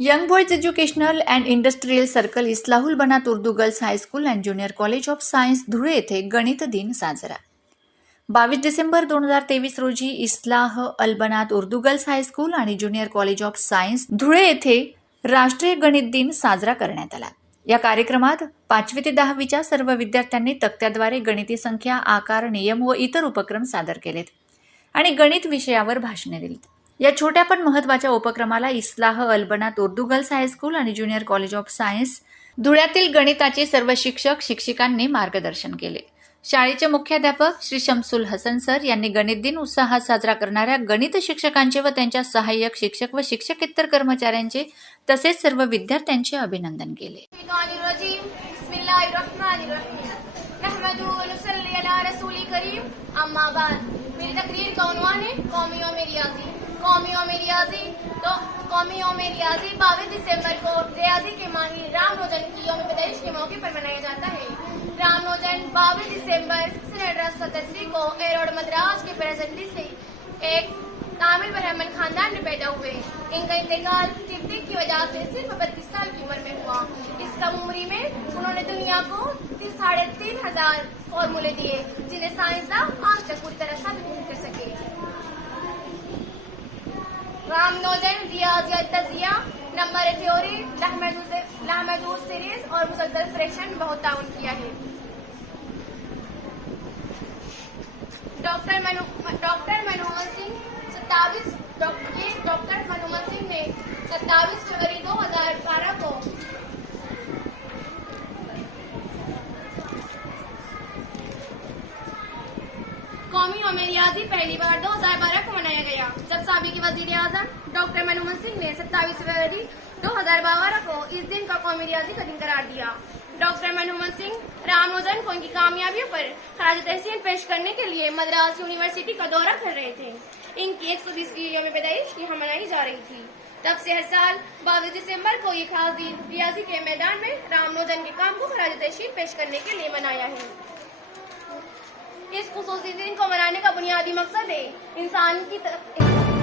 Young boys educational and industrial circle Islahul Banat Urdu girls high school and junior college of science Dhule येथे गणित दिन साजरा बावीस December दोन हजार तेवीस रोजी Islah Albanat Urdu girls high school आणि junior college of science Dhule येथे राष्ट्रीय गणित दिन साजरा करण्यात आला. या कार्यक्रमात पाचवी ते दहावीच्या सर्व विद्यार्थ्यांनी तक्त्याद्वारे गणिती संख्या आकार नियम व इतर उपक्रम सादर केलेत आणि गणित विषयावर भाषणे दिलीत. या छोट्या पण महत्त्वाच्या उपक्रमाला Islah Albanat Urdu girls high school आणि ज्युनियर कॉलेज ऑफ सायन्स धुळ्यातील गणिताचे सर्व शिक्षक शिक्षिकांनी मार्गदर्शन केले. शाळेचे मुख्याध्यापक श्री शमसुल हसन सर यांनी गणित दिन उत्साहात साजरा करणाऱ्या गणित शिक्षकांचे व त्यांच्या सहाय्यक शिक्षक व शिक्षकेतर कर्मचाऱ्यांचे तसेच सर्व विद्यार्थ्यांचे अभिनंदन केले. मेरी तकरीर का है कौमी और मेरी आजीम. कौमी रियाजी तो कौमी रियाजी बाईस दिसंबर को रियाजी के माही राम रोजन की योम पैदाइश के मौके पर मनाया जाता है। राम रोजन बाईस दिसंबर सन अठारह सतासी को एरोड मद्रास के प्रेजेंटी से एक तामिल ब्राह्मण खानदान में पैदा हुए। इनका इंतकाल तिब्बत की वजह से सिर्फ़ बत्तीस साल की उम्र में हुआ। इस कम उम्र में उन्होंने दुनिया को साढ़े तीन हज़ार फॉर्मूले दिए, जिन्हें साइंसदान हम नोजन रियाज तजिया नंबर थ्योरी लाहमहदूद सीरीज़ और मुसलसल सिलेक्शन बहुत ताउन किया है। डॉक्टर डॉक्टर मनमोहन सिंह सत्ताईस डॉक्टर मनमोहन सिंह ने सत्ताईस फरवरी कौमी यौम रियाजी पहली बार 2012 को मनाया गया। जब सबकी वज़ीर आज़म डॉक्टर मनमोहन सिंह ने 27 फरवरी 2012 को इस दिन का कौमी रियाजी का दिन करार दिया। डॉक्टर मनमोहन सिंह रामनोजन को उनकी कामयाबियों पर खराज तहसीन पेश करने के लिए मद्रास यूनिवर्सिटी का दौरा कर रहे थे। इनकी एक सौ बीसवीं यौम पैदाइश यहाँ मनाई जा रही थी। तब से हर साल बाईस दिसंबर को ये खास दिन रियाजी के मैदान में रामनोजन के काम को खराज तहसीन पेश करने के लिए मनाया है। इस खसूस दिन को मनाने का बुनियादी मकसद है इंसान की तरफ़